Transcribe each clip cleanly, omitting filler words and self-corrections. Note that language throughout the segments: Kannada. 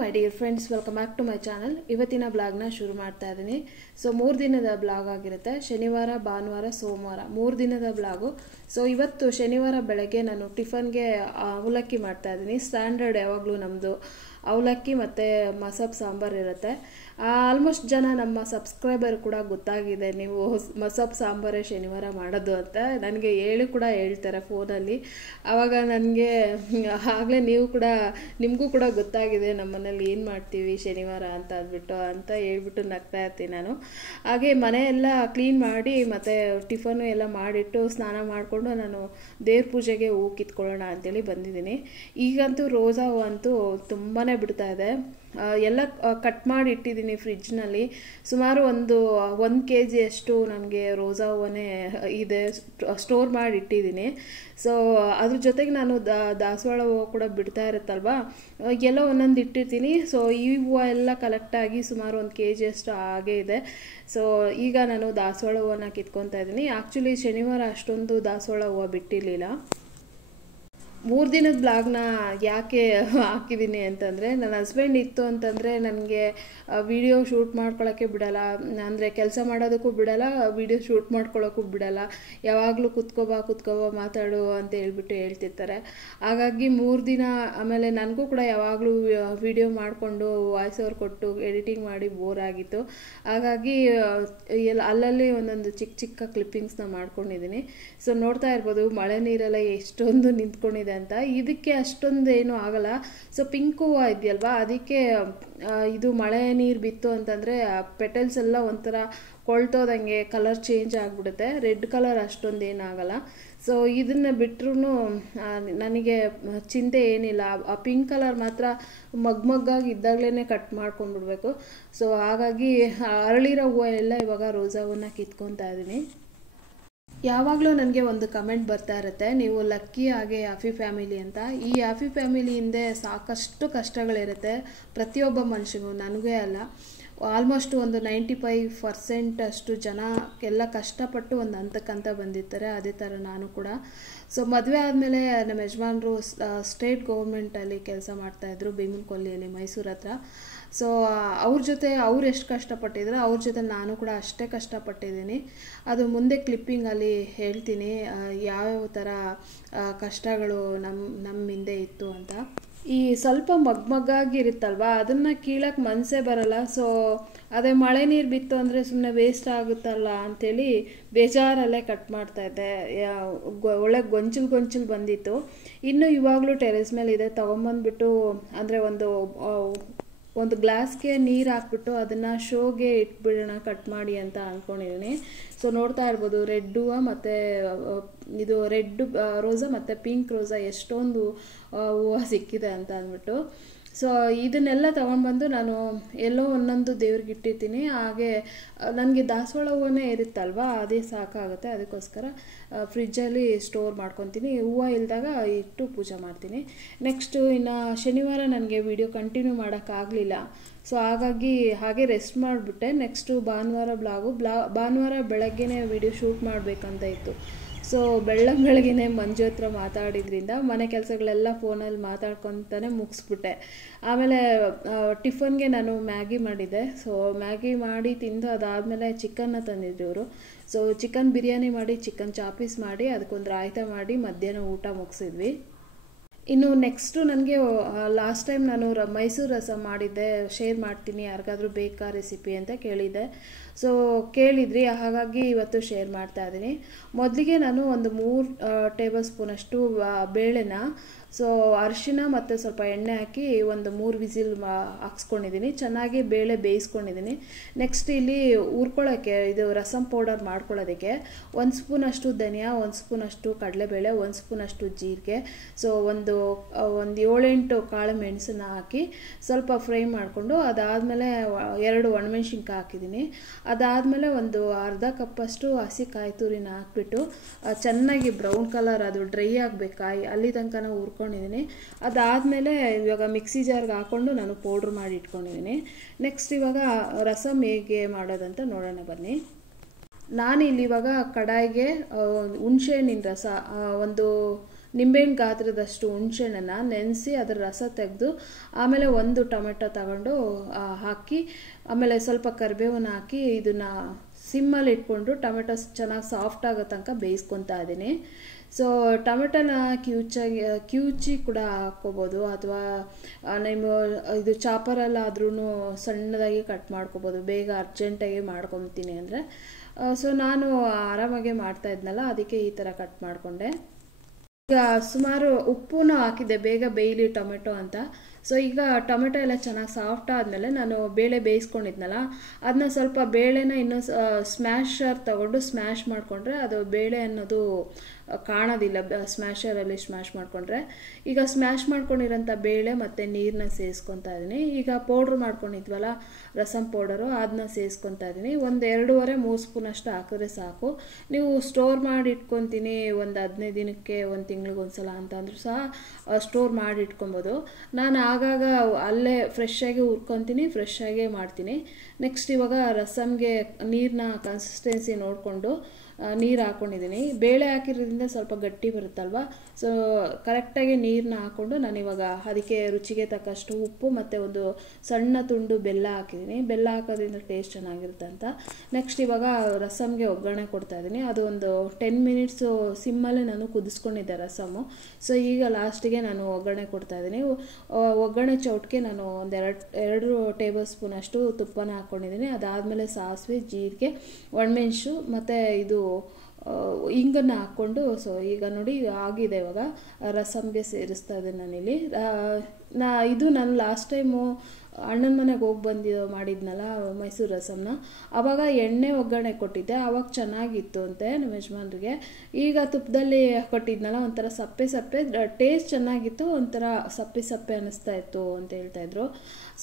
My dear friends, welcome back to my channel. ಇವತ್ತಿನ ಬ್ಲಾಗ್ನ ಶುರು ಮಾಡ್ತಾ ಇದ್ದೀನಿ. ಸೊ 3 ದಿನದ ಬ್ಲಾಗ್ ಆಗಿರುತ್ತೆ. ಶನಿವಾರ, ಭಾನುವಾರ, ಸೋಮವಾರ 3 ದಿನದ ಬ್ಲಾಗು. ಸೊ ಇವತ್ತು ಶನಿವಾರ ಬೆಳಗ್ಗೆ ನಾನು ಟಿಫನ್ಗೆ ಅವಲಕ್ಕಿ ಮಾಡ್ತಾ ಇದ್ದೀನಿ. ಸ್ಟ್ಯಾಂಡರ್ಡ್ ಯಾವಾಗಲೂ ನಮ್ಮದು ಅವಲಕ್ಕಿ ಮತ್ತು ಮಸಬ್ ಸಾಂಬಾರು ಇರುತ್ತೆ. ಆಲ್ಮೋಸ್ಟ್ ಜನ ನಮ್ಮ ಸಬ್ಸ್ಕ್ರೈಬರ್ ಕೂಡ ಗೊತ್ತಾಗಿದೆ ನೀವು ಮಸಬ್ ಸಾಂಬಾರೇ ಶನಿವಾರ ಮಾಡೋದು ಅಂತ. ನನಗೆ ಕೂಡ ಹೇಳ್ತಾರೆ ಫೋನಲ್ಲಿ. ಆವಾಗ ನನಗೆ ಆಗಲೇ ನಿಮಗೂ ಕೂಡ ಗೊತ್ತಾಗಿದೆ ನಮ್ಮ ಮನೇಲಿ ಏನು ಮಾಡ್ತೀವಿ ಶನಿವಾರ ಅಂತ ಹೇಳ್ಬಿಟ್ಟು ನಗ್ತಾ ಇರ್ತೀನಿ ನಾನು. ಹಾಗೆ ಮನೆಯೆಲ್ಲ ಕ್ಲೀನ್ ಮಾಡಿ ಮತ್ತು ಟಿಫನು ಎಲ್ಲ ಮಾಡಿಟ್ಟು ಸ್ನಾನ ಮಾಡಿಕೊಂಡು ನಾನು ದೇವ್ರ ಪೂಜೆಗೆ ಹೂ ಕಿತ್ಕೊಳ್ಳೋಣ ಅಂತೇಳಿ ಬಂದಿದ್ದೀನಿ. ಈಗಂತೂ ರೋಸಾ ಹೂ ಅಂತೂ ತುಂಬಾ ಬಿಡ್ತಾ ಇದೆ. ಎಲ್ಲ ಕಟ್ ಮಾಡಿ ಇಟ್ಟಿದ್ದೀನಿ ಫ್ರಿಡ್ಜ್ನಲ್ಲಿ. ಸುಮಾರು ಒಂದು kg ಅಷ್ಟು ನನಗೆ ರೋಸಾ ಹೂವೇ ಇದೆ, ಸ್ಟೋರ್ ಮಾಡಿ ಇಟ್ಟಿದ್ದೀನಿ. ಸೊ ಅದ್ರ ಜೊತೆಗೆ ನಾನು ದಾಸವಾಳ ಹೂವು ಕೂಡ ಬಿಡ್ತಾ ಇರುತ್ತಲ್ವ, ಎಲ್ಲ ಒಂದೊಂದು ಇಟ್ಟಿರ್ತೀನಿ. ಸೊ ಈ ಹೂವು ಎಲ್ಲ ಕಲೆಕ್ಟಾಗಿ ಸುಮಾರು 1 kg ಅಷ್ಟು ಹಾಗೇ ಇದೆ. ಸೊ ಈಗ ನಾನು ದಾಸವಾಳ ಹೂವನ್ನ ಕಿತ್ಕೊತಾ ಇದ್ದೀನಿ. ಆ್ಯಕ್ಚುಲಿ ಶನಿವಾರ ಅಷ್ಟೊಂದು ದಾಸವಾಳ ಹೂವು ಬಿಟ್ಟಿರಲಿಲ್ಲ. 3 ದಿನದ ಬ್ಲಾಗ್ನ ಯಾಕೆ ಹಾಕಿದ್ದೀನಿ ಅಂತಂದರೆ, ನನ್ನ ಹಸ್ಬೆಂಡ್ ಇತ್ತು ಅಂತಂದರೆ ನನಗೆ ವಿಡಿಯೋ ಶೂಟ್ ಮಾಡ್ಕೊಳ್ಳೋಕ್ಕೆ ಬಿಡಲ್ಲ, ಅಂದರೆ ಕೆಲಸ ಮಾಡೋದಕ್ಕೂ ಬಿಡಲ್ಲ, ವಿಡಿಯೋ ಶೂಟ್ ಮಾಡ್ಕೊಳ್ಳೋಕ್ಕೂ ಬಿಡಲ್ಲ. ಯಾವಾಗಲೂ ಕುತ್ಕೋಬಾ ಮಾತಾಡು ಅಂತ ಹೇಳ್ತಿರ್ತಾರೆ. ಹಾಗಾಗಿ 3 ದಿನ ಆಮೇಲೆ ನನಗೂ ಕೂಡ ಯಾವಾಗಲೂ ವಿಡಿಯೋ ಮಾಡಿಕೊಂಡು ವಾಯ್ಸ್ ಓವರ್ ಕೊಟ್ಟು ಎಡಿಟಿಂಗ್ ಮಾಡಿ ಬೋರ್ ಆಗಿತ್ತು. ಹಾಗಾಗಿ ಅಲ್ಲಲ್ಲಿ ಒಂದೊಂದು ಚಿಕ್ಕ ಕ್ಲಿಪ್ಪಿಂಗ್ಸ್ನ ಮಾಡ್ಕೊಂಡಿದ್ದೀನಿ. ಸೊ ನೋಡ್ತಾ ಇರ್ಬೋದು ಮಳೆ ನೀರೆಲ್ಲ ಎಷ್ಟೊಂದು ನಿಂತ್ಕೊಂಡಿದೆ ಅಂತ. ಇದಕ್ಕೆ ಅಷ್ಟೊಂದು ಏನೂ ಆಗಲ್ಲ. ಸೊ ಪಿಂಕ್ ಹೂವು ಇದೆಯಲ್ವಾ, ಅದಕ್ಕೆ ಇದು ಮಳೆ ನೀರು ಬಿತ್ತು ಅಂತಂದರೆ ಪೆಟಲ್ಸ್ ಎಲ್ಲ ಒಂಥರ ಕೊಳ್ತೋದಂಗೆ ಕಲರ್ ಚೇಂಜ್ ಆಗಿಬಿಡುತ್ತೆ. ರೆಡ್ ಕಲರ್ ಅಷ್ಟೊಂದು ಏನಾಗಲ್ಲ. ಸೊ ಇದನ್ನು ಬಿಟ್ಟರು ನನಗೆ ಚಿಂತೆ ಏನಿಲ್ಲ. ಆ ಪಿಂಕ್ ಕಲರ್ ಮಾತ್ರ ಮಗ್ಗಾಗಿ ಇದ್ದಾಗಲೇ ಕಟ್ ಮಾಡ್ಕೊಂಡ್ಬಿಡ್ಬೇಕು. ಸೊ ಹಾಗಾಗಿ ಅರಳಿರೋ ಹೂವು ಎಲ್ಲ ಇವಾಗ ರೋಸಾ ಹೂವನ್ನ ಕಿತ್ಕೊತಾ ಇದ್ದೀನಿ. ಯಾವಾಗಲೂ ನನಗೆ ಒಂದು ಕಮೆಂಟ್ ಬರ್ತಾ ಇರುತ್ತೆ, ನೀವು ಲಕ್ಕಿ ಹಾಗೆ ಹ್ಯಾಪಿ ಫ್ಯಾಮಿಲಿ ಅಂತ. ಈ ಹ್ಯಾಪಿ ಫ್ಯಾಮಿಲಿ ಹಿಂದೆ ಸಾಕಷ್ಟು ಕಷ್ಟಗಳಿರುತ್ತೆ ಪ್ರತಿಯೊಬ್ಬ ಮನುಷ್ಯನಿಗೂ, ನನಗೇ ಅಲ್ಲ, ಆಲ್ಮೋಸ್ಟ್ ಒಂದು 95% ಅಷ್ಟು ಜನ ಎಲ್ಲ ಕಷ್ಟಪಟ್ಟು ಒಂದು ಹಂತಕ್ಕಂತ ಬಂದಿರ್ತಾರೆ. ಅದೇ ಥರ ನಾನು ಕೂಡ. ಸೊ ಮದುವೆ ಆದಮೇಲೆ ನಮ್ಮ ಯಜಮಾನರು ಸ್ಟೇಟ್ ಗೌರ್ಮೆಂಟಲ್ಲಿ ಕೆಲಸ ಮಾಡ್ತಾಯಿದ್ರು, ಭೀಮನಕೊಲ್ಲಿಯಲ್ಲಿ, ಮೈಸೂರು ಹತ್ರ. ಸೊ ಅವ್ರ ಜೊತೆ ಅವ್ರು ಎಷ್ಟು ಕಷ್ಟಪಟ್ಟಿದ್ರು ಅವ್ರ ಜೊತೆ ನಾನು ಕೂಡ ಅಷ್ಟೇ ಕಷ್ಟಪಟ್ಟಿದ್ದೀನಿ. ಅದು ಮುಂದೆ ಕ್ಲಿಪ್ಪಿಂಗಲ್ಲಿ ಹೇಳ್ತೀನಿ ಯಾವ್ಯಾವ ಥರ ಕಷ್ಟಗಳು ನಮ್ಮ ಹಿಂದೆ ಇತ್ತು ಅಂತ. ಈ ಸ್ವಲ್ಪ ಮಗ್ಗಾಗಿರುತ್ತಲ್ವ, ಅದನ್ನು ಕೀಳಕ್ಕೆ ಮನಸ್ಸೇ ಬರಲ್ಲ. ಸೊ ಅದೇ ಮಳೆ ನೀರು ಬಿತ್ತು ಅಂದರೆ ಸುಮ್ಮನೆ ವೇಸ್ಟ್ ಆಗುತ್ತಲ್ಲ ಅಂಥೇಳಿ ಬೇಜಾರಲ್ಲೇ ಕಟ್ ಮಾಡ್ತಾಯಿದ್ದೆ. ಒಳ್ಳೆ ಗೊಂಚಲು ಬಂದಿತ್ತು. ಇನ್ನು ಇವಾಗಲೂ ಟೆರೆಸ್ ಮೇಲೆ ಇದೆ, ತೊಗೊಂಬಂದ್ಬಿಟ್ಟು ಅಂದರೆ ಒಂದು ಗ್ಲಾಸ್ಗೆ ನೀರು ಹಾಕ್ಬಿಟ್ಟು ಅದನ್ನು ಶೋಗೆ ಇಟ್ಬಿಡೋಣ ಕಟ್ ಮಾಡಿ ಅಂತ ಅಂದ್ಕೊಂಡಿದ್ದೀನಿ. ಸೊ ನೋಡ್ತಾ ಇರ್ಬೋದು ರೆಡ್ ಹೂವು ಮತ್ತು ಇದು ರೆಡ್ ರೋಸಾ ಮತ್ತು ಪಿಂಕ್ ರೋಸಾ ಎಷ್ಟೊಂದು ಹೂವು ಸಿಕ್ಕಿದೆ ಅಂತ ಅಂದ್ಬಿಟ್ಟು. ಸೊ ಇದನ್ನೆಲ್ಲ ತೊಗೊಂಡ್ಬಂದು ನಾನು ಎಲ್ಲೋ ಒಂದೊಂದು ದೇವ್ರಿಗೆ ಇಟ್ಟಿರ್ತೀನಿ. ಹಾಗೆ ನನಗೆ ದಾಸವಾಳ ಹೂವೇ ಇರುತ್ತಲ್ವ, ಅದೇ ಸಾಕಾಗುತ್ತೆ. ಅದಕ್ಕೋಸ್ಕರ ಫ್ರಿಜ್ಜಲ್ಲಿ ಸ್ಟೋರ್ ಮಾಡ್ಕೊತೀನಿ. ಹೂವು ಇಲ್ದಾಗ ಇಟ್ಟು ಪೂಜೆ ಮಾಡ್ತೀನಿ. ನೆಕ್ಸ್ಟು ಇನ್ನು ಶನಿವಾರ ನನಗೆ ವಿಡಿಯೋ ಕಂಟಿನ್ಯೂ ಮಾಡೋಕ್ಕಾಗಲಿಲ್ಲ. ಸೊ ಹಾಗಾಗಿ ಹಾಗೆ ರೆಸ್ಟ್ ಮಾಡಿಬಿಟ್ಟೆ. ನೆಕ್ಸ್ಟು ಭಾನುವಾರ ಭಾನುವಾರ ಬೆಳಗ್ಗೆನೇ ವಿಡಿಯೋ ಶೂಟ್ ಮಾಡಬೇಕಂತ ಇತ್ತು. ಸೊ ಬೆಳಗ್ಗೆನೇ ಮಂಜು ಹತ್ರ ಮಾತಾಡಿದ್ರಿಂದ ಮನೆ ಕೆಲಸಗಳೆಲ್ಲ ಫೋನಲ್ಲಿ ಮಾತಾಡ್ಕೊತಾನೆ ಮುಗಿಸ್ಬಿಟ್ಟೆ. ಆಮೇಲೆ ಟಿಫನ್ಗೆ ನಾನು ಮ್ಯಾಗಿ ಮಾಡಿದ್ದೆ. ಸೊ ಮ್ಯಾಗಿ ಮಾಡಿ ತಿಂದು ಅದಾದಮೇಲೆ ಚಿಕನ್ನ ತಂದಿದ್ರು ಇವರು. ಸೊ ಚಿಕನ್ ಬಿರಿಯಾನಿ ಮಾಡಿ, ಚಿಕನ್ ಚಾಪೀಸ್ ಮಾಡಿ, ಅದಕ್ಕೊಂದು ರಾಯ್ತ ಮಾಡಿ ಮಧ್ಯಾಹ್ನ ಊಟ ಮುಗಿಸಿದ್ವಿ. ಇನ್ನು ನೆಕ್ಸ್ಟು ನನಗೆ ಲಾಸ್ಟ್ ಟೈಮ್ ನಾನು ಮೈಸೂರು ರಸಂ ಮಾಡಿದ್ದೆ, ಶೇರ್ ಮಾಡ್ತೀನಿ ಯಾರಿಗಾದ್ರೂ ಬೇಕಾ ರೆಸಿಪಿ ಅಂತ ಕೇಳಿದ್ದೆ. ಸೊ ಕೇಳಿದ್ರಿ, ಹಾಗಾಗಿ ಇವತ್ತು ಶೇರ್ ಮಾಡ್ತಾ ಇದ್ದೀನಿ. ಮೊದಲಿಗೆ ನಾನು ಒಂದು 3 ಟೇಬಲ್ ಸ್ಪೂನಷ್ಟು ಬೇಳೆನ ಅರಿಶಿನ ಮತ್ತು ಸ್ವಲ್ಪ ಎಣ್ಣೆ ಹಾಕಿ ಒಂದು 3 ವಿಸಿಲ್ ಹಾಕ್ಸ್ಕೊಂಡಿದ್ದೀನಿ. ಚೆನ್ನಾಗಿ ಬೇಳೆ ಬೇಯಿಸ್ಕೊಂಡಿದ್ದೀನಿ. ನೆಕ್ಸ್ಟ್ ಇಲ್ಲಿ ಹುರ್ಕೊಳ್ಳೋಕ್ಕೆ ಇದು ರಸಂ ಪೌಡರ್ ಮಾಡ್ಕೊಳ್ಳೋದಕ್ಕೆ 1 ಸ್ಪೂನಷ್ಟು ಧನಿಯಾ, 1 ಸ್ಪೂನಷ್ಟು ಕಡಲೆಬೇಳೆ, 1 ಸ್ಪೂನಷ್ಟು ಜೀರಿಗೆ, ಸೊ ಒಂದು 7-8 ಕಾಳು ಮೆಣಸನ್ನ ಹಾಕಿ ಸ್ವಲ್ಪ ಫ್ರೈ ಮಾಡಿಕೊಂಡು, ಅದಾದಮೇಲೆ 2 ಒಣಮೆಣ್ಸಿನ್ಕಾಯಿ ಹಾಕಿದ್ದೀನಿ. ಅದಾದಮೇಲೆ ಒಂದು ಅರ್ಧ ಕಪ್ಪಷ್ಟು ಹಸಿ ಕಾಯಿ ತುರಿನ ಹಾಕ್ಬಿಟ್ಟು ಚೆನ್ನಾಗಿ ಬ್ರೌನ್ ಕಲರ್ ಅದು ಡ್ರೈ ಆಗಬೇಕು ಕಾಯಿ, ಅಲ್ಲಿ ತನಕ ಹುರ್ಕೊಂಡಿದ್ದೀನಿ. ಅದಾದಮೇಲೆ ಇವಾಗ ಮಿಕ್ಸಿ ಜಾರ್ಗೆ ಹಾಕ್ಕೊಂಡು ನಾನು ಪೌಡ್ರ್ ಮಾಡಿ ಇಟ್ಕೊಂಡಿದ್ದೀನಿ. ನೆಕ್ಸ್ಟ್ ಇವಾಗ ರಸಮ್ ಹೇಗೆ ಮಾಡೋದಂತ ನೋಡೋಣ ಬನ್ನಿ. ನಾನಿಲ್ಲಿ ಇವಾಗ ಕಡಾಯಿಗೆ ಹುಣಸೆ ಹಣ್ಣಿನ ರಸ ಒಂದು ನಿಂಬೆಹಣ್ಣು ಗಾತ್ರದಷ್ಟು ಹುಣಸೆಹಣ್ಣನ್ನು ನೆನೆಸಿ ಅದರ ರಸ ತೆಗೆದು ಆಮೇಲೆ ಒಂದು ಟೊಮೆಟೊ ತಗೊಂಡು ಹಾಕಿ ಆಮೇಲೆ ಸ್ವಲ್ಪ ಕರಿಬೇವನ್ನ ಹಾಕಿ ಇದನ್ನು ಸಿಮ್ಮಲ್ಲಿ ಇಟ್ಕೊಂಡು ಟೊಮೆಟೊ ಚೆನ್ನಾಗಿ ಸಾಫ್ಟ್ ಆಗೋ ತನಕ ಬೇಯಿಸ್ಕೊತಾ ಇದ್ದೀನಿ. ಸೊ ಟೊಮೆಟೊನ ಕಿವುಚಿ ಕೂಡ ಹಾಕ್ಕೋಬೋದು, ಅಥವಾ ನೀವು ಇದು ಚಾಪರಲ್ಲಾದ್ರೂ ಸಣ್ಣದಾಗಿ ಕಟ್ ಮಾಡ್ಕೋಬೋದು, ಬೇಗ ಅರ್ಜೆಂಟಾಗಿ ಮಾಡ್ಕೊತೀನಿ ಅಂದರೆ. ಸೊ ನಾನು ಆರಾಮಾಗೆ ಮಾಡ್ತಾ ಇದ್ನಲ್ಲ, ಅದಕ್ಕೆ ಈ ಥರ ಕಟ್ ಮಾಡಿಕೊಂಡೆ. ಈಗ ಸುಮಾರು ಉಪ್ಪುನೂ ಹಾಕಿದ್ದೆ ಬೇಗ ಬೇಯಲಿ ಟೊಮೆಟೊ ಅಂತ. ಸೊ ಈಗ ಟೊಮೆಟೊ ಎಲ್ಲ ಚೆನ್ನಾಗಿ ಸಾಫ್ಟ್ ಆದಮೇಲೆ ನಾನು ಬೇಳೆ ಬೇಯಿಸ್ಕೊಂಡಿದ್ನಲ್ಲ, ಅದನ್ನ ಸ್ವಲ್ಪ ಬೇಳೆನ ಇನ್ನೂ ಸ್ಮ್ಯಾಶರ್ ತಗೊಂಡು ಸ್ಮ್ಯಾಶ್ ಮಾಡಿಕೊಂಡ್ರೆ ಅದು ಬೇಳೆ ಅನ್ನೋದು ಕಾಣೋದಿಲ್ಲ, ಸ್ಮ್ಯಾಶರಲ್ಲಿ ಸ್ಮ್ಯಾಶ್ ಮಾಡಿಕೊಂಡ್ರೆ. ಈಗ ಸ್ಮ್ಯಾಶ್ ಮಾಡ್ಕೊಂಡಿರೋಂಥ ಬೇಳೆ ಮತ್ತು ನೀರನ್ನ ಸೇರಿಸ್ಕೊತಾ ಇದ್ದೀನಿ. ಈಗ ಪೌಡ್ರ್ ಮಾಡ್ಕೊಂಡಿದ್ವಲ್ಲ ರಸಮ್ ಪೌಡರು, ಅದನ್ನ ಸೇರಿಸ್ಕೊತಾ ಇದ್ದೀನಿ. ಒಂದು 2.5-3 ಸ್ಪೂನಷ್ಟು ಹಾಕಿದ್ರೆ ಸಾಕು. ನೀವು ಸ್ಟೋರ್ ಮಾಡಿ ಇಟ್ಕೊತೀನಿ ಒಂದು 15 ದಿನಕ್ಕೆ, ಒಂದು ತಿಂಗಳಿಗೊಂದ್ಸಲ ಅಂತ ಅಂದರೂ ಸಹ ಸ್ಟೋರ್ ಮಾಡಿ ಇಟ್ಕೊಬೋದು. ನಾನು ಆಗಾಗ ಅಲ್ಲೇ ಫ್ರೆಶ್ಶಾಗಿ ಹುರ್ಕೊತೀನಿ, ಫ್ರೆಶ್ಶಾಗೇ ಮಾಡ್ತೀನಿ. ನೆಕ್ಸ್ಟ್ ಇವಾಗ ರಸಮ್ಗೆ ನೀರನ್ನ ಕನ್ಸಿಸ್ಟೆನ್ಸಿ ನೋಡಿಕೊಂಡು ನೀರು ಹಾಕ್ಕೊಂಡಿದ್ದೀನಿ. ಬೇಳೆ ಹಾಕಿರೋದ್ರಿಂದ ಸ್ವಲ್ಪ ಗಟ್ಟಿ ಬರುತ್ತಲ್ವ, ಸೊ ಕರೆಕ್ಟಾಗಿ ನೀರನ್ನ ಹಾಕ್ಕೊಂಡು ನಾನಿವಾಗ ಅದಕ್ಕೆ ರುಚಿಗೆ ತಕ್ಕಷ್ಟು ಉಪ್ಪು ಮತ್ತು ಒಂದು ಸಣ್ಣ ತುಂಡು ಬೆಲ್ಲ ಹಾಕಿದ್ದೀನಿ. ಬೆಲ್ಲ ಹಾಕೋದ್ರಿಂದ ಟೇಸ್ಟ್ ಚೆನ್ನಾಗಿರುತ್ತೆ ಅಂತ. ನೆಕ್ಸ್ಟ್ ಇವಾಗ ರಸಮ್ಗೆ ಒಗ್ಗರಣೆ ಕೊಡ್ತಾಯಿದ್ದೀನಿ. ಅದು ಒಂದು 10 ಮಿನಿಟ್ಸು ಸಿಮ್ಮಲ್ಲೇ ನಾನು ಕುದಿಸ್ಕೊಂಡಿದ್ದೆ ರಸಮ್ಮು. ಸೊ ಈಗ ಲಾಸ್ಟಿಗೆ ನಾನು ಒಗ್ಗರಣೆ ಕೊಡ್ತಾಯಿದ್ದೀನಿ. ಒಗ್ಗರಣೆ ಚೌಟ್ಗೆ ನಾನು ಒಂದು 2 ಟೇಬಲ್ ಸ್ಪೂನಷ್ಟು ತುಪ್ಪನ ಹಾಕ್ಕೊಂಡಿದ್ದೀನಿ. ಅದಾದಮೇಲೆ ಸಾಸಿವೆ, ಜೀರಿಗೆ, ಒಣಮೆಣಸು ಮತ್ತು ಇದು ಹಿಂಗನ್ನು ಹಾಕ್ಕೊಂಡು, ಸೊ ಈಗ ನೋಡಿ ಆಗಿದೆ. ಇವಾಗ ರಸಮ್ಗೆ ಸೇರಿಸ್ತಾ ಇದ್ದೀನಿ ನಾನಿಲ್ಲಿ. ಇದು ನಾನು ಲಾಸ್ಟ್ ಟೈಮು ಅಣ್ಣನ ಮನೆಗೆ ಹೋಗಿ ಮಾಡಿದ್ನಲ್ಲ ಮೈಸೂರು ರಸಮ್ನ, ಆವಾಗ ಎಣ್ಣೆ ಒಗ್ಗರಣೆ ಕೊಟ್ಟಿದ್ದೆ, ಆವಾಗ ಚೆನ್ನಾಗಿತ್ತು ಅಂತೆ ನಮ್ಮ ಯಜಮಾನ್ರಿಗೆ. ಈಗ ತುಪ್ಪದಲ್ಲಿ ಕೊಟ್ಟಿದ್ನಲ್ಲ ಒಂಥರ ಸಪ್ಪೆ ಸಪ್ಪೆ, ಟೇಸ್ಟ್ ಚೆನ್ನಾಗಿತ್ತು, ಒಂಥರ ಸಪ್ಪೆ ಸಪ್ಪೆ ಅನ್ನಿಸ್ತಾ ಇತ್ತು ಅಂತ ಹೇಳ್ತಾಯಿದ್ರು.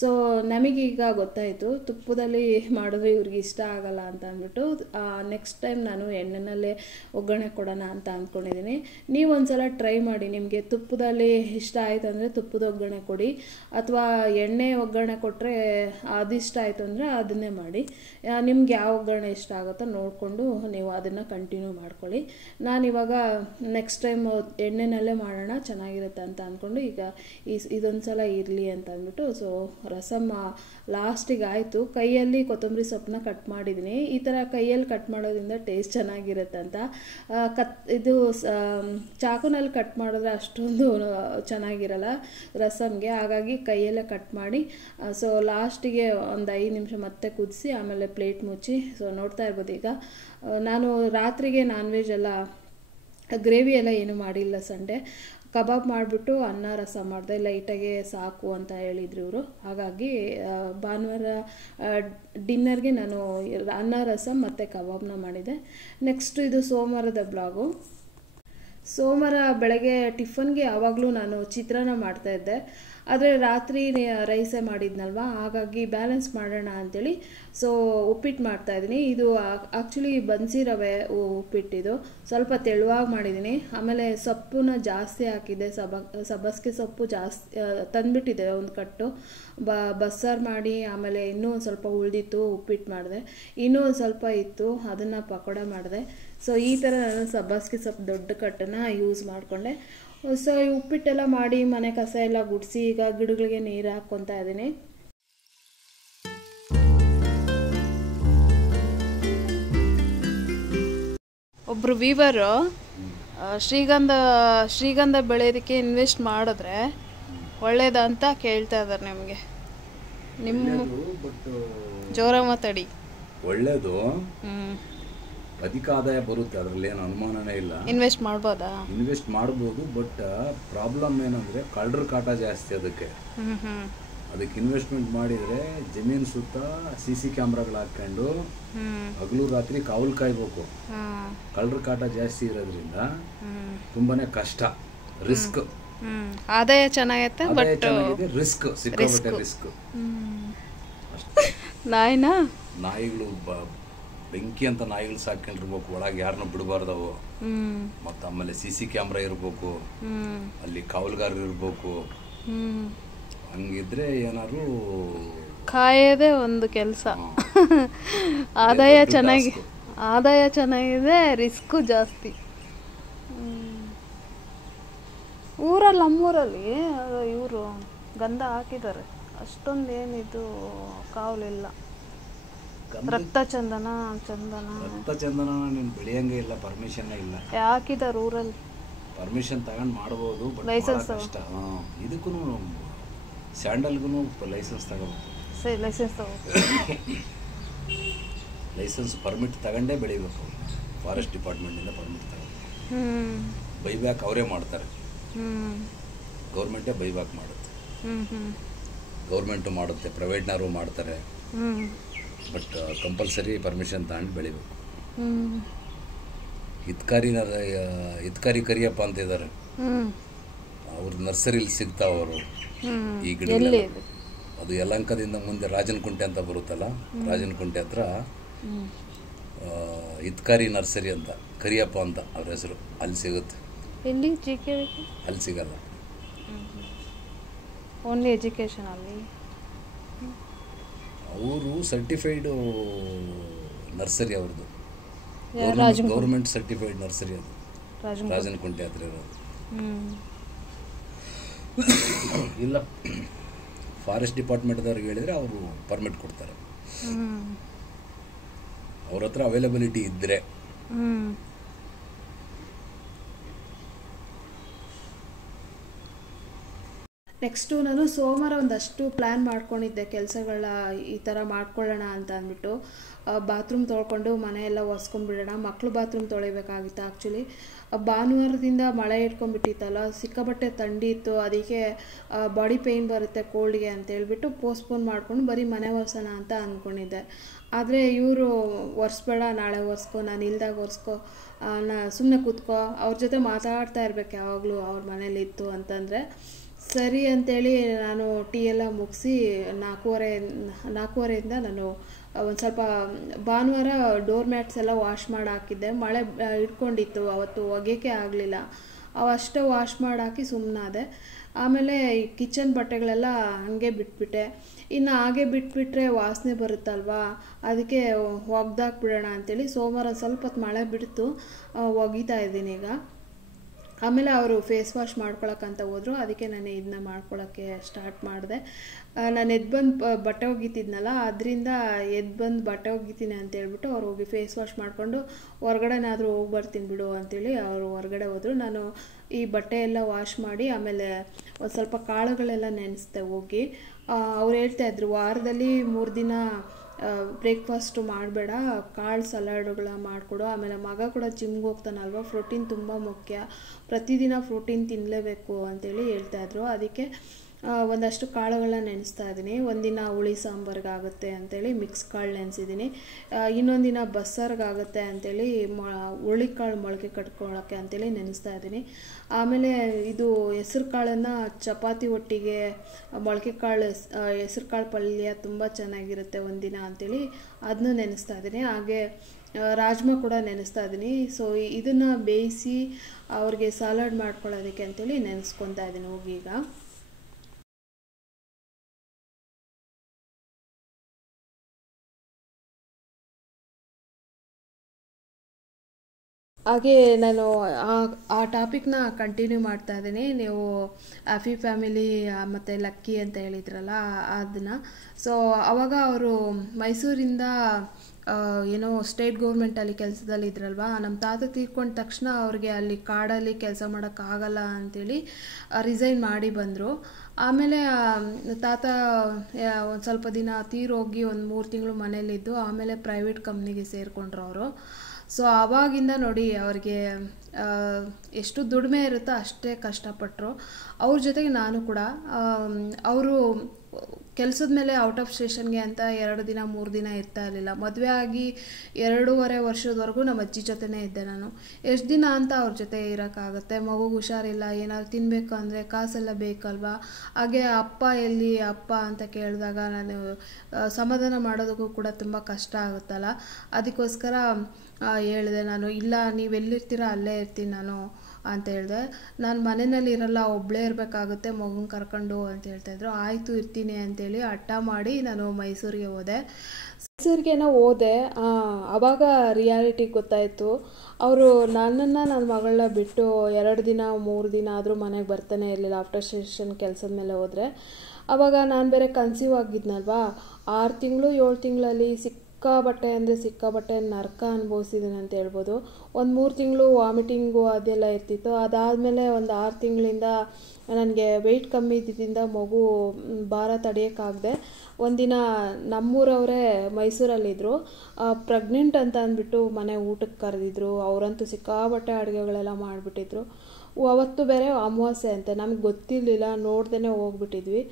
ಸೊ ನಮಗೀಗ ಗೊತ್ತಾಯಿತು ತುಪ್ಪದಲ್ಲಿ ಮಾಡಿದ್ರೆ ಇವ್ರಿಗೆ ಇಷ್ಟ ಆಗಲ್ಲ ಅಂತ ಅಂದ್ಬಿಟ್ಟು ನೆಕ್ಸ್ಟ್ ಟೈಮ್ ನಾನು ಎಣ್ಣೆನಲ್ಲೇ ಒಗ್ಗರಣೆ ಕೊಡೋಣ ಅಂತ ಅಂದ್ಕೊಂಡಿದ್ದೀನಿ. ನೀವು ಒಂದ್ಸಲ ಟ್ರೈ ಮಾಡಿ, ನಿಮಗೆ ತುಪ್ಪದಲ್ಲಿ ಇಷ್ಟ ಆಯಿತು ಅಂದರೆ ತುಪ್ಪದ ಒಗ್ಗರಣೆ ಕೊಡಿ, ಅಥವಾ ಎಣ್ಣೆ ಒಗ್ಗರಣೆ ಕೊಟ್ಟರೆ ಅದಿಷ್ಟ ಆಯಿತು ಅಂದರೆ ಅದನ್ನೇ ಮಾಡಿ. ನಿಮ್ಗೆ ಯಾವ ಒಗ್ಗರಣೆ ಇಷ್ಟ ಆಗುತ್ತೋ ನೋಡಿಕೊಂಡು ನೀವು ಅದನ್ನು ಕಂಟಿನ್ಯೂ ಮಾಡ್ಕೊಳ್ಳಿ. ನಾನಿವಾಗ ನೆಕ್ಸ್ಟ್ ಟೈಮ್ ಎಣ್ಣೆನಲ್ಲೇ ಮಾಡೋಣ ಚೆನ್ನಾಗಿರುತ್ತೆ ಅಂತ ಅಂದ್ಕೊಂಡು ಈಗ ಇದೊಂದು ಸಲ ಇರಲಿ ಅಂತ ಅಂದ್ಬಿಟ್ಟು ಸೊ ರಸಮ್ ಲಾಸ್ಟಿಗೆ ಆಯಿತು. ಕೈಯಲ್ಲಿ ಕೊತ್ತಂಬರಿ ಸೊಪ್ಪನ್ನ ಕಟ್ ಮಾಡಿದ್ದೀನಿ. ಈ ಥರ ಕೈಯಲ್ಲಿ ಕಟ್ ಮಾಡೋದ್ರಿಂದ ಟೇಸ್ಟ್ ಚೆನ್ನಾಗಿರುತ್ತೆ ಅಂತ. ಇದು ಚಾಕುನಲ್ಲಿ ಕಟ್ ಮಾಡಿದ್ರೆ ಅಷ್ಟೊಂದು ಚೆನ್ನಾಗಿರಲ್ಲ ರಸಮ್ಗೆ, ಹಾಗಾಗಿ ಕೈಯಲ್ಲೇ ಕಟ್ ಮಾಡಿ ಸೊ ಲಾಸ್ಟಿಗೆ ಒಂದು 5 ನಿಮಿಷ ಮತ್ತೆ ಕುದಿಸಿ ಆಮೇಲೆ ಪ್ಲೇಟ್ ಮುಚ್ಚಿ. ಸೊ ನೋಡ್ತಾ ಇರ್ಬೋದು. ಈಗ ನಾನು ರಾತ್ರಿಗೆ ನಾನ್ ವೆಜ್ ಎಲ್ಲ ಗ್ರೇವಿ ಎಲ್ಲ ಏನೂ ಮಾಡಿಲ್ಲ. ಸಂಡೇ ಕಬಾಬ್ ಮಾಡಿಬಿಟ್ಟು ಅನ್ನ ರಸ ಮಾಡಿದೆ, ಲೈಟಾಗೆ ಸಾಕು ಅಂತ ಹೇಳಿದ್ರು ಇವರು. ಹಾಗಾಗಿ ಭಾನುವಾರ ಡಿನ್ನರ್ಗೆ ನಾನು ಅನ್ನ ರಸ ಮತ್ತು ಕಬಾಬ್ನ ಮಾಡಿದೆ. ನೆಕ್ಸ್ಟ್ ಇದು ಸೋಮವಾರದ ಬ್ಲಾಗು. ಸೋಮವಾರ ಬೆಳಗ್ಗೆ ಟಿಫನ್ಗೆ ಯಾವಾಗಲೂ ನಾನು ಚಿತ್ರಾನ್ನ ಮಾಡ್ತಾಯಿದ್ದೆ, ಆದರೆ ರಾತ್ರಿ ರೈಸೇ ಮಾಡಿದ್ನಲ್ವ, ಹಾಗಾಗಿ ಬ್ಯಾಲೆನ್ಸ್ ಮಾಡೋಣ ಅಂಥೇಳಿ ಸೊ ಉಪ್ಪಿಟ್ಟು ಮಾಡ್ತಾಯಿದ್ದೀನಿ. ಇದು ಆ್ಯಕ್ಚುಲಿ ಬನ್ಸಿ ರವೆ ಉಪ್ಪಿಟ್ಟಿದು, ಸ್ವಲ್ಪ ತೆಳುವಾಗಿ ಮಾಡಿದ್ದೀನಿ. ಆಮೇಲೆ ಸೊಪ್ಪನ್ನ ಜಾಸ್ತಿ ಹಾಕಿದ್ದೆ, ಸಬ್ಬಸಿಗೆ ಸೊಪ್ಪು ಜಾಸ್ತಿ ತಂದುಬಿಟ್ಟಿದ್ದೆ ಒಂದು ಕಟ್ಟು. ಬಸ್ಸಾರು ಮಾಡಿ ಆಮೇಲೆ ಇನ್ನೂ ಒಂದು ಸ್ವಲ್ಪ ಉಳಿದಿತ್ತು, ಉಪ್ಪಿಟ್ಟು ಮಾಡಿದೆ. ಇನ್ನೂ ಒಂದು ಸ್ವಲ್ಪ ಇತ್ತು, ಅದನ್ನು ಪಕೋಡ ಮಾಡಿದೆ. ಸೊ ಈ ಥರ ನಾನು ಸಬ್ಬಸಿಗೆ ಸೊಪ್ಪು ದೊಡ್ಡ ಕಟ್ಟನ್ನು ಯೂಸ್ ಮಾಡಿಕೊಂಡೆ. ಸೊ ಈ ಉಪ್ಪಿಟ್ಟೆಲ್ಲ ಮಾಡಿ ಮನೆ ಕಸ ಎಲ್ಲ ಗುಡಿಸಿ ಈಗ ಗಿಡಗಳಿಗೆ ನೀರು ಹಾಕ್ಕೊತಾ ಇದ್ದೀನಿ. ಒಬ್ಬರು ವೀವರು ಶ್ರೀಗಂಧ ಬೆಳೆಯೋದಕ್ಕೆ ಇನ್ವೆಸ್ಟ್ ಮಾಡಿದ್ರೆ ಒಳ್ಳೇದ ಅಂತ ಕೇಳ್ತಾ ಇದ್ದಾರೆ. ನಿಮಗೆ ನಿಮ್ಮ ಜೋರ ಮಾತಾಡಿ. ಒಳ್ಳೇದು, ಅಧಿಕ ಆದಾಯ ಬರುತ್ತೆ, ಅದರಲ್ಲಿ ಏನು ಅನುಮಾನನೇ ಇಲ್ಲ. ಇನ್ವೆಸ್ಟ್ ಮಾಡ್ಬೋದಾ? ಇನ್ವೆಸ್ಟ್ ಮಾಡ್ಬೋದು, ಬಟ್ ಪ್ರಾಬ್ಲಮ್ ಏನಂದ್ರೆ ಕಳ್ಳರ ಕಾಟ ಜಾಸ್ತಿ. ಅದಕ್ಕೆ ಇನ್ವೆಸ್ಟ್ಮೆಂಟ್ ಮಾಡಿದ್ರೆ ಜಮೀನು ಸುತ್ತ CC ಕ್ಯಾಮ್ರಾಗಳು ಹಾಕೊಂಡು ಹಗಲು ರಾತ್ರಿ ಕಾವಲು ಕಾಯ್ಬೇಕು. ಕಳ್ಳರ ಕಾಟ ಜಾಸ್ತಿ ಇರೋದ್ರಿಂದ ತುಂಬಾನೇ ಕಷ್ಟ, ರಿಸ್ಕ್. ಆದಾಯ ಚೆನ್ನಾಗೈತೆ, ಬಟ್ ರಿಸ್ಕ್, ಸಿಕ್ಕಾಪಟ್ಟೆ ರಿಸ್ಕ್. ನಾಯಿಗಳು ಬೆಂಕಿ ಅಂತ ನಾಯಿಗಳು ಸಾಕೊಂಡಿರ್ಬೇಕು, ಒಳಗೆ ಯಾರನ್ನೂ ಬಿಡಬಾರ್ದವು. ಮತ್ತು ಆಮೇಲೆ CC ಕ್ಯಾಮ್ರಾ ಇರ್ಬೇಕು, ಅಲ್ಲಿ ಕಾವಲುಗಾರರು ಇರ್ಬೇಕು. ಹಂಗಿದ್ರೆ ಏನಾದ್ರು ಕಾಯೋದೇ ಒಂದು ಕೆಲಸ. ಆದಾಯ ಚೆನ್ನಾಗಿದೆ, ರಿಸ್ಕು ಜಾಸ್ತಿ. ಊರಲ್ಲಿ ನಮ್ಮೂರಲ್ಲಿ ಇವರು ಗಂಧ ಹಾಕಿದ್ದಾರೆ, ಅಷ್ಟೊಂದು ಏನಿದು ಕಾವಲಿಲ್ಲ. ರಕ್ತ ಚಂದನ ನೀನು ಬೆಳೆಯಂಗೆ ಇಲ್ಲ, ಪರ್ಮಿಷನ್ ಇಲ್ಲ. ಹಾಕಿದ್ದಾರೆ ಊರಲ್ಲಿ, ಪರ್ಮಿಷನ್ ತಗೊಂಡು ಮಾಡ್ಬೋದು, ಬಟ್ ಲೈಸೆನ್ಸ್ ಕಷ್ಟ. ಇದಕ್ಕೂ ಸ್ಯಾಂಡಲ್ಗೂ ಲೈಸೆನ್ಸ್ ತಗೋಬೇಕು. ಲೈಸೆನ್ಸ್ ಪರ್ಮಿಟ್ ತಗೊಂಡೇ ಬೆಳಿಬೇಕು. ಫಾರೆಸ್ಟ್ ಡಿಪಾರ್ಟ್ಮೆಂಟಿಂದ ಪರ್ಮಿಟ್ ತಗೋಬೇಕು. ಬೈಬ್ಯಾಕ್ ಅವರೇ ಮಾಡ್ತಾರೆ, ಗೌರ್ಮೆಂಟೇ ಬೈಬ್ಯಾಕ್ ಮಾಡುತ್ತೆ. ಗೌರ್ಮೆಂಟು ಮಾಡುತ್ತೆ, ಪ್ರೈವೇಟ್ನವರು ಮಾಡ್ತಾರೆ, ಬಟ್ ಕಂಪಲ್ಸರಿ ಪರ್ಮಿಷನ್ ತಗೊಂಡು ಬೆಳಿಬೇಕು. ಹಿತ್ಕಾರಿ ಕರಿಯಪ್ಪ ಅಂತ ಇದ್ದಾರೆ, ಅವ್ರು ನರ್ಸರಿಲಿ ಸಿಗ್ತಾವರು ಈ ಗಿಡಗಳು. ಅದು ಯಲಹಂಕದಿಂದ ಮುಂದೆ ರಾಜನಕುಂಟೆ ಅಂತ ಬರುತ್ತಲ್ಲ, ರಾಜನಕುಂಟೆ ಹತ್ರ ಹಿತ್ಕಾರಿ ನರ್ಸರಿ ಅಂತ, ಕರಿಯಪ್ಪ ಅಂತ ಅವ್ರ ಹೆಸರು. ಅಲ್ಲಿ ಸಿಗುತ್ತೆ. ಅಲ್ಲಿ ಸಿಗಲ್ಲ. ಓನ್ಲಿ ಎಜುಕೇಶನ್ ಅಲ್ಲಿ. ಅವರು ಸರ್ಟಿಫೈಡು ನರ್ಸರಿ, ಅವ್ರದ್ದು ಗೌರ್ಮೆಂಟ್ ಸರ್ಟಿಫೈಡ್ ನರ್ಸರಿ ಅದು, ರಾಜನಕುಂಟೆ ಹತ್ರ ಇರೋದು. ಇಲ್ಲ ಫಾರೆಸ್ಟ್ ಡಿಪಾರ್ಟ್ಮೆಂಟ್ದವ್ರಿಗೆ ಹೇಳಿದರೆ ಅವರು ಪರ್ಮಿಟ್ ಕೊಡ್ತಾರೆ, ಅವ್ರ ಹತ್ರ ಅವೈಲಬಿಲಿಟಿ ಇದ್ದರೆ. ನೆಕ್ಸ್ಟು ನಾನು ಸೋಮವಾರ ಒಂದಷ್ಟು ಪ್ಲ್ಯಾನ್ ಮಾಡ್ಕೊಂಡಿದ್ದೆ, ಕೆಲಸಗಳ ಈ ಥರ ಮಾಡ್ಕೊಳ್ಳೋಣ ಅಂತ ಅಂದ್ಬಿಟ್ಟು. ಬಾತ್ರೂಮ್ ತೊಳ್ಕೊಂಡು ಮನೆಯೆಲ್ಲ ಒರೆಸ್ಕೊಂಡ್ಬಿಡೋಣ. ಮಕ್ಕಳು ಬಾತ್ರೂಮ್ ತೊಳಿಬೇಕಾಗಿತ್ತು ಆ್ಯಕ್ಚುಲಿ. ಭಾನುವಾರದಿಂದ ಮಳೆ ಇಟ್ಕೊಂಡ್ಬಿಟ್ಟಿತ್ತಲ್ಲ, ಸಿಕ್ಕಾಪಟ್ಟೆ ಥಂಡಿ ಇತ್ತು, ಅದಕ್ಕೆ ಬಾಡಿ ಪೇಯ್ನ್ ಬರುತ್ತೆ ಕೋಲ್ಡ್ಗೆ ಅಂತ ಹೇಳ್ಬಿಟ್ಟು ಪೋಸ್ಟ್ಪೋನ್ ಮಾಡ್ಕೊಂಡು ಬರೀ ಮನೆ ಒರೆಸೋಣ ಅಂತ ಅಂದ್ಕೊಂಡಿದ್ದೆ. ಆದರೆ ಇವರು ಒರೆಸ್ಬೇಡ, ನಾಳೆ ಒರೆಸ್ಕೊ, ನಾನು ಇಲ್ದಾಗ ಒರೆಸ್ಕೊ, ಸುಮ್ಮನೆ ಕೂತ್ಕೋ, ಅವ್ರ ಜೊತೆ ಮಾತಾಡ್ತಾ ಇರ್ಬೇಕು ಯಾವಾಗಲೂ ಅವ್ರ ಮನೇಲಿತ್ತು ಅಂತಂದರೆ ಸರಿ ಅಂತೇಳಿ ನಾನು ಟೀ ಎಲ್ಲ ಮುಗಿಸಿ 4:15 ನಾನು ಒಂದು ಸ್ವಲ್ಪ ಭಾನುವಾರ ಡೋರ್ ಮ್ಯಾಟ್ಸ್ ಎಲ್ಲ ವಾಶ್ ಮಾಡಿ ಹಾಕಿದ್ದೆ. ಮಳೆ ಇಟ್ಕೊಂಡಿತ್ತು ಅವತ್ತು, ಒಗೆಯೋಕ್ಕೆ ಆಗಲಿಲ್ಲ. ಅವಷ್ಟೇ ವಾಶ್ ಮಾಡಿ ಹಾಕಿ ಸುಮ್ಮನಾದೆ. ಆಮೇಲೆ ಈ ಕಿಚನ್ ಬಟ್ಟೆಗಳೆಲ್ಲ ಹಾಗೆ ಬಿಟ್ಬಿಟ್ಟೆ. ಇನ್ನು ಹಾಗೆ ಬಿಟ್ಬಿಟ್ರೆ ವಾಸನೆ ಬರುತ್ತಲ್ವಾ, ಅದಕ್ಕೆ ಒಗ್ದಾಕ್ಬಿಡೋಣ ಅಂತೇಳಿ ಸೋಮವಾರ ಸ್ವಲ್ಪ ಹೊತ್ತು ಮಳೆ ಬಿಡ್ತು, ಒಗಿತಾ ಇದ್ದೀನಿ ಈಗ. ಆಮೇಲೆ ಅವರು ಫೇಸ್ ವಾಶ್ ಮಾಡ್ಕೊಳಕ್ಕಂತ ಹೋದರು, ಅದಕ್ಕೆ ನಾನು ಇದನ್ನ ಮಾಡ್ಕೊಳ್ಳೋಕ್ಕೆ ಸ್ಟಾರ್ಟ್ ಮಾಡಿದೆ. ನಾನು ಎದ್ದು ಬಂದು ಬಟ್ಟೆ ಒಗಿತಿದ್ನಲ್ಲ, ಅದರಿಂದ ಎದ್ದು ಬಂದು ಬಟ್ಟೆ ಒಗಿತೀನಿ ಅಂತೇಳ್ಬಿಟ್ಟು ಅವ್ರು ಹೋಗಿ ಫೇಸ್ ವಾಶ್ ಮಾಡಿಕೊಂಡು ಹೊರಗಡೆನಾದರೂ ಹೋಗಿ ಬರ್ತೀನಿ ಬಿಡು ಅಂತೇಳಿ ಅವರು ಹೊರಗಡೆ ಹೋದರು. ನಾನು ಈ ಬಟ್ಟೆ ಎಲ್ಲ ವಾಶ್ ಮಾಡಿ ಆಮೇಲೆ ಒಂದು ಸ್ವಲ್ಪ ಕಾಳುಗಳೆಲ್ಲ ನೆನೆಸ್ದೆ ಹೋಗಿ. ಅವ್ರು ಹೇಳ್ತಾಯಿದ್ರು ವಾರದಲ್ಲಿ 3 ದಿನ ಬ್ರೇಕ್ಫಾಸ್ಟು ಮಾಡಬೇಡ, ಕಾಳು ಸಲಾಡ್ಗಳ ಮಾಡಿಕೊಡು. ಆಮೇಲೆ ಮಗ ಕೂಡ ಜಿಮ್ಗೆ ಹೋಗ್ತಾನಲ್ವ, ಪ್ರೋಟೀನ್ ತುಂಬ ಮುಖ್ಯ, ಪ್ರತಿದಿನ ಪ್ರೋಟೀನ್ ತಿನ್ನಲೇಬೇಕು ಅಂತೇಳಿ ಹೇಳ್ತಾಯಿದ್ರು. ಅದಕ್ಕೆ ಒಂದಷ್ಟು ಕಾಳುಗಳನ್ನ ನೆನೆಸ್ತಾ ಇದ್ದೀನಿ. ಒಂದಿನ ಹುಳಿ ಸಾಂಬಾರ್ಗಾಗುತ್ತೆ ಅಂತೇಳಿ ಮಿಕ್ಸ್ ಕಾಳು ನೆನೆಸಿದ್ದೀನಿ, ಇನ್ನೊಂದಿನ ಬಸ್ಸಾರ್ಗಾಗುತ್ತೆ ಅಂತೇಳಿ ಹುಳಿಕಾಳು ಮೊಳಕೆ ಕಟ್ಕೊಳ್ಳೋಕ್ಕೆ ಅಂತೇಳಿ ನೆನೆಸ್ತಾ ಇದ್ದೀನಿ. ಆಮೇಲೆ ಇದು ಹೆಸ್ರು ಕಾಳನ್ನು ಚಪಾತಿ ಒಟ್ಟಿಗೆ ಮೊಳಕೆ ಕಾಳು ಹೆಸ್ರು ಕಾಳು ಪಲ್ಯ ತುಂಬ ಚೆನ್ನಾಗಿರುತ್ತೆ ಒಂದಿನ ಅಂತೇಳಿ ಅದನ್ನು ನೆನೆಸ್ತಾ ಇದ್ದೀನಿ. ಹಾಗೆ ರಾಜ್ಮಾ ಕೂಡ ನೆನೆಸ್ತಾ ಇದ್ದೀನಿ. ಸೊ ಇದನ್ನು ಬೇಯಿಸಿ ಅವ್ರಿಗೆ ಸಲಾಡ್ ಮಾಡ್ಕೊಳ್ಳೋದಕ್ಕೆ ಅಂತೇಳಿ ನೆನೆಸ್ಕೊತಾ ಇದ್ದೀನಿ ಹೋಗೀಗ. ಹಾಗೆ ನಾನು ಆ ಟಾಪಿಕ್ನ ಕಂಟಿನ್ಯೂ ಮಾಡ್ತಾ ಇದ್ದೀನಿ. ನೀವು ಹ್ಯಾಪಿ ಫ್ಯಾಮಿಲಿ ಮತ್ತು ಲಕ್ಕಿ ಅಂತ ಹೇಳಿದ್ರಲ್ಲ ಅದನ್ನು. ಸೊ ಆವಾಗ ಅವರು ಮೈಸೂರಿಂದ ಏನೋ ಸ್ಟೇಟ್ ಗೌರ್ಮೆಂಟಲ್ಲಿ ಕೆಲಸದಲ್ಲಿ ಇದ್ರಲ್ವ, ನಮ್ಮ ತಾತ ತೀರ್ಕೊಂಡ ತಕ್ಷಣ ಅವ್ರಿಗೆ ಅಲ್ಲಿ ಕಾಡಲ್ಲಿ ಕೆಲಸ ಮಾಡೋಕ್ಕಾಗಲ್ಲ ಅಂಥೇಳಿ ರಿಸೈನ್ ಮಾಡಿ ಬಂದರು. ಆಮೇಲೆ ತಾತ ಒಂದು ಸ್ವಲ್ಪ ದಿನ ತೀರೋಗಿ ಒಂದು 3 ತಿಂಗಳು ಮನೇಲಿದ್ದು ಆಮೇಲೆ ಪ್ರೈವೇಟ್ ಕಂಪ್ನಿಗೆ ಸೇರಿಕೊಂಡ್ರು ಅವರು. ಸೊ ಆವಾಗಿಂದ ನೋಡಿ ಅವ್ರಿಗೆ ಎಷ್ಟು ದುಡಿಮೆ ಇರುತ್ತೋ ಅಷ್ಟೇ ಕಷ್ಟಪಟ್ಟರು. ಅವ್ರ ಜೊತೆಗೆ ನಾನು ಕೂಡ. ಅವರು ಕೆಲಸದ ಮೇಲೆ ಔಟ್ ಆಫ್ ಸ್ಟೇಷನ್ಗೆ ಅಂತ 2 ದಿನ 3 ದಿನ ಇರ್ತಾ ಇರಲಿಲ್ಲ. ಮದುವೆ ಆಗಿ 2.5 ವರ್ಷದವರೆಗೂ ನಮ್ಮ ಅಜ್ಜಿ ಜೊತೆನೇ ಇದ್ದೆ ನಾನು. ಎಷ್ಟು ದಿನ ಅಂತ ಅವ್ರ ಜೊತೆ ಇರೋಕ್ಕಾಗುತ್ತೆ, ಮಗುಗೆ ಹುಷಾರಿಲ್ಲ, ಏನಾದ್ರು ತಿನ್ನಬೇಕು ಅಂದರೆ ಕಾಸೆಲ್ಲ ಬೇಕಲ್ವಾ. ಹಾಗೆ ಅಪ್ಪ ಎಲ್ಲಿ ಅಪ್ಪ ಅಂತ ಕೇಳಿದಾಗ ನಾನು ಸಮಾಧಾನ ಮಾಡೋದಕ್ಕೂ ಕೂಡ ತುಂಬ ಕಷ್ಟ ಆಗುತ್ತಲ್ಲ. ಅದಕ್ಕೋಸ್ಕರ ಹೇಳಿದೆ ನಾನು, ಇಲ್ಲ ನೀವೆಲ್ಲಿರ್ತೀರ ಅಲ್ಲೇ ಇರ್ತೀನಿ ನಾನು, ಅಂತ ಹೇಳಿದೆ. ನಾನು ಮನೆಯಲ್ಲಿ ಇರಲ್ಲ, ಒಬ್ಬಳೇ ಇರಬೇಕಾಗುತ್ತೆ, ಮಗುನ ಕರ್ಕೊಂಡು ಅಂತ ಹೇಳ್ತಾಯಿದ್ರು. ಆಯಿತು ಇರ್ತೀನಿ ಅಂತೇಳಿ ಹಠ ಮಾಡಿ ನಾನು ಮೈಸೂರಿಗೆ ಹೋದೆ. ಮೈಸೂರಿಗೇನೋ ಹೋದೆ, ಆವಾಗ ರಿಯಾಲಿಟಿ ಗೊತ್ತಾಯಿತು. ಅವರು ನನ್ನನ್ನು ನನ್ನ ಮಗಳನ್ನ ಬಿಟ್ಟು 2 ದಿನ 3 ದಿನ ಆದರೂ ಮನೆಗೆ ಬರ್ತಾನೆ ಇರಲಿಲ್ಲ. ಆಫ್ಟರ್ ಸ್ಟೇಷನ್ ಕೆಲಸದ ಮೇಲೆ ಹೋದರೆ, ಆವಾಗ ನಾನು ಬೇರೆ ಕನ್ಸೀವ್ ಆಗಿದ್ನಲ್ವಾ, 6 ತಿಂಗಳು 7 ತಿಂಗಳಲ್ಲಿ ಸಿಕ್ಕಾಬಟ್ಟೆ ಅಂದರೆ ಸಿಕ್ಕಾಬಟ್ಟೆ ನರಕ ಅನುಭವಿಸಿದ್ದೀನಿ ಅಂತ ಹೇಳ್ಬೋದು. ಒಂದು 3 ತಿಂಗಳು ವಾಮಿಟಿಂಗು ಅದೆಲ್ಲ ಇರ್ತಿತ್ತು. ಅದಾದಮೇಲೆ ಒಂದು 6 ತಿಂಗಳಿಂದ ನನಗೆ ವೆಯ್ಟ್ ಕಮ್ಮಿ ಇದ್ದಿದ್ದರಿಂದ ಮಗು ಭಾರ ತಡೆಯೋಕ್ಕಾಗದೆ ಒಂದಿನ ನಮ್ಮೂರವರೇ ಮೈಸೂರಲ್ಲಿದ್ದರು, ಪ್ರೆಗ್ನೆಂಟ್ ಅಂತ ಅಂದ್ಬಿಟ್ಟು ಮನೆ ಊಟಕ್ಕೆ ಕರೆದಿದ್ರು. ಅವರಂತೂ ಸಿಕ್ಕಾಬಟ್ಟೆ ಅಡುಗೆಗಳೆಲ್ಲ ಮಾಡಿಬಿಟ್ಟಿದ್ರು. ಅವತ್ತು ಬೇರೆ ಅಮಾವಾಸ್ಯೆ ಅಂತೆ, ನಮಗೆ ಗೊತ್ತಿರಲಿಲ್ಲ, ನೋಡ್ದೇ ಹೋಗ್ಬಿಟ್ಟಿದ್ವಿ.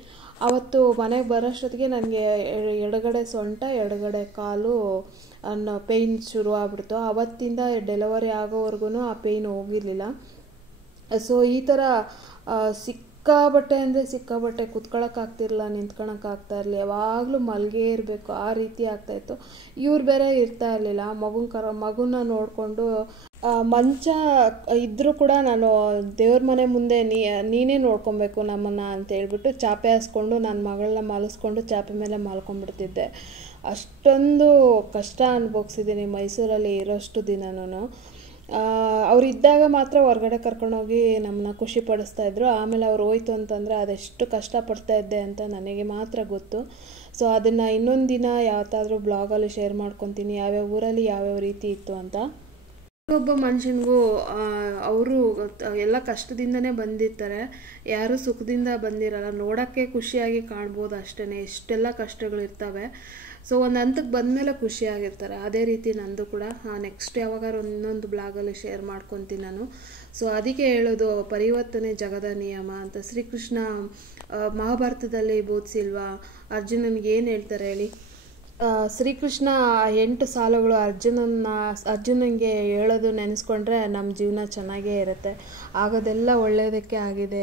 ಅವತ್ತು ಮನೆಗೆ ಬರೋಷ್ಟೊತ್ತಿಗೆ ನನಗೆ ಎಡಗಡೆ ಸೊಂಟ ಎಡಗಡೆ ಕಾಲು ಅನ್ನೋ ಪೇಯ್ನ್ ಶುರು ಆಗ್ಬಿಡ್ತು. ಅವತ್ತಿಂದ ಡೆಲಿವರಿ ಆಗೋವರೆಗೂ ಆ ಪೇಯ್ನ್ ಹೋಗಿರಲಿಲ್ಲ. ಸೊ ಈ ಥರ ಸಿಕ್ಕಾಬಟ್ಟೆ ಅಂದರೆ ಸಿಕ್ಕಾಬಟ್ಟೆ ಕೂತ್ಕೊಳ್ಳೋಕ್ಕಾಗ್ತಿರಲಿಲ್ಲ, ನಿಂತ್ಕೊಳ್ಳೋಕ್ಕಾಗ್ತಾಯಿರಲಿಲ್ಲ, ಯಾವಾಗಲೂ ಮಲ್ಗೇ ಇರಬೇಕು, ಆ ರೀತಿ ಆಗ್ತಾಯಿತ್ತು. ಇವ್ರು ಬೇರೆ ಇರ್ತಾ ಇರಲಿಲ್ಲ. ಮಗುನ ನೋಡಿಕೊಂಡು ಮಂಚ ಇದ್ದರೂ ಕೂಡ ನಾನು ದೇವ್ರ ಮನೆ ಮುಂದೆ ನೀನೇ ನೋಡ್ಕೊಬೇಕು ನಮ್ಮನ್ನು ಅಂತ ಹೇಳ್ಬಿಟ್ಟು ಚಾಪೆ ಹಾಸ್ಕೊಂಡು ನನ್ನ ಮಗಳನ್ನ ಮಲಗಿಸ್ಕೊಂಡು ಚಾಪೆ ಮೇಲೆ ಮಲ್ಕೊಂಡ್ಬಿಡ್ತಿದ್ದೆ. ಅಷ್ಟೊಂದು ಕಷ್ಟ ಅನುಭವಿಸಿದ್ದೀನಿ ಮೈಸೂರಲ್ಲಿ ಇರೋಷ್ಟು ದಿನನೂ. ಅವರಿದ್ದಾಗ ಮಾತ್ರ ಹೊರಗಡೆ ಕರ್ಕೊಂಡೋಗಿ ನಮ್ಮನ್ನ ಖುಷಿ ಪಡಿಸ್ತಾಯಿದ್ರು. ಆಮೇಲೆ ಅವ್ರು ಹೋಯ್ತು ಅಂತಂದರೆ ಅದೆಷ್ಟು ಕಷ್ಟಪಡ್ತಾ ಇದ್ದೆ ಅಂತ ನನಗೆ ಮಾತ್ರ ಗೊತ್ತು. ಸೊ ಅದನ್ನು ಇನ್ನೊಂದು ದಿನ ಯಾವತ್ತಾದರೂ ಬ್ಲಾಗಲ್ಲಿ ಶೇರ್ ಮಾಡ್ಕೊತೀನಿ, ಯಾವ್ಯಾವ ಊರಲ್ಲಿ ಯಾವ್ಯಾವ ರೀತಿ ಇತ್ತು ಅಂತ. ಒಬ್ಬ ಮನುಷ್ಯನಿಗೂ ಅವರು ಎಲ್ಲ ಕಷ್ಟದಿಂದನೇ ಬಂದಿರ್ತಾರೆ, ಯಾರೂ ಸುಖದಿಂದ ಬಂದಿರಲ್ಲ. ನೋಡೋಕ್ಕೆ ಖುಷಿಯಾಗಿ ಕಾಣ್ಬೋದು ಅಷ್ಟೇ, ಎಷ್ಟೆಲ್ಲ ಕಷ್ಟಗಳಿರ್ತವೆ. ಸೊ ಒಂದು ಹಂತಕ್ಕೆ ಬಂದಮೇಲೆ ಖುಷಿಯಾಗಿರ್ತಾರೆ. ಅದೇ ರೀತಿ ನಂದು ಕೂಡ ನೆಕ್ಸ್ಟ್ ಯಾವಾಗಾರು ಇನ್ನೊಂದು ಬ್ಲಾಗಲ್ಲಿ ಶೇರ್ ಮಾಡ್ಕೊತೀನಿ ನಾನು. ಸೊ ಅದಕ್ಕೆ ಹೇಳೋದು ಪರಿವರ್ತನೆ ಜಗದ ನಿಯಮ ಅಂತ ಶ್ರೀಕೃಷ್ಣ ಮಹಾಭಾರತದಲ್ಲಿ ಬೋಧಿಸಿಲ್ವಾ? ಅರ್ಜುನನಿಗೆ ಏನು ಹೇಳ್ತಾರೆ ಹೇಳಿ? ಶ್ರೀಕೃಷ್ಣ 8 ಸಾಲುಗಳು ಅರ್ಜುನನಿಗೆ ಹೇಳೋದು ನೆನೆಸ್ಕೊಂಡ್ರೆ ನಮ್ಮ ಜೀವನ ಚೆನ್ನಾಗೇ ಇರುತ್ತೆ. ಆಗೋದೆಲ್ಲ ಒಳ್ಳೆಯದಕ್ಕೆ ಆಗಿದೆ,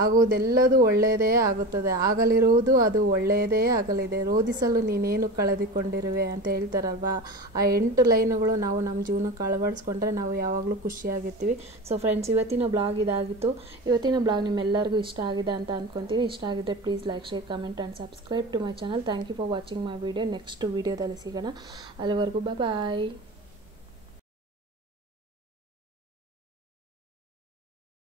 ಆಗೋದೆಲ್ಲದು ಒಳ್ಳೆಯದೇ ಆಗುತ್ತದೆ, ಆಗಲಿರುವುದು ಅದು ಒಳ್ಳೆಯದೇ ಆಗಲಿದೆ, ರೋಧಿಸಲು ನೀನೇನು ಕಳೆದುಕೊಂಡಿರುವೆ ಅಂತ ಹೇಳ್ತಾರಲ್ವಾ. ಆ 8 ಲೈನುಗಳು ನಾವು ನಮ್ಮ ಜೀವನಕ್ಕೆ ಅಳವಡಿಸ್ಕೊಂಡ್ರೆ ನಾವು ಯಾವಾಗಲೂ ಖುಷಿಯಾಗಿರ್ತೀವಿ. ಸೊ ಫ್ರೆಂಡ್ಸ್, ಇವತ್ತಿನ ಬ್ಲಾಗ್ ಇದಾಗಿತ್ತು. ಇವತ್ತಿನ ಬ್ಲಾಗ್ ನಿಮ್ಮೆಲ್ಲರಿಗೂ ಇಷ್ಟ ಆಗಿದೆ ಅಂತ ಅಂದ್ಕೊತೀನಿ. ಇಷ್ಟ ಆಗಿದ್ದರೆ please like, share, comment and subscribe to my channel. Thank you for watching my video. Next ವಿಡಿಯೋದಲ್ಲಿ ಸಿಗೋಣ. ಅಲ್ಲಿವರೆಗೂ ಬಾಯ್.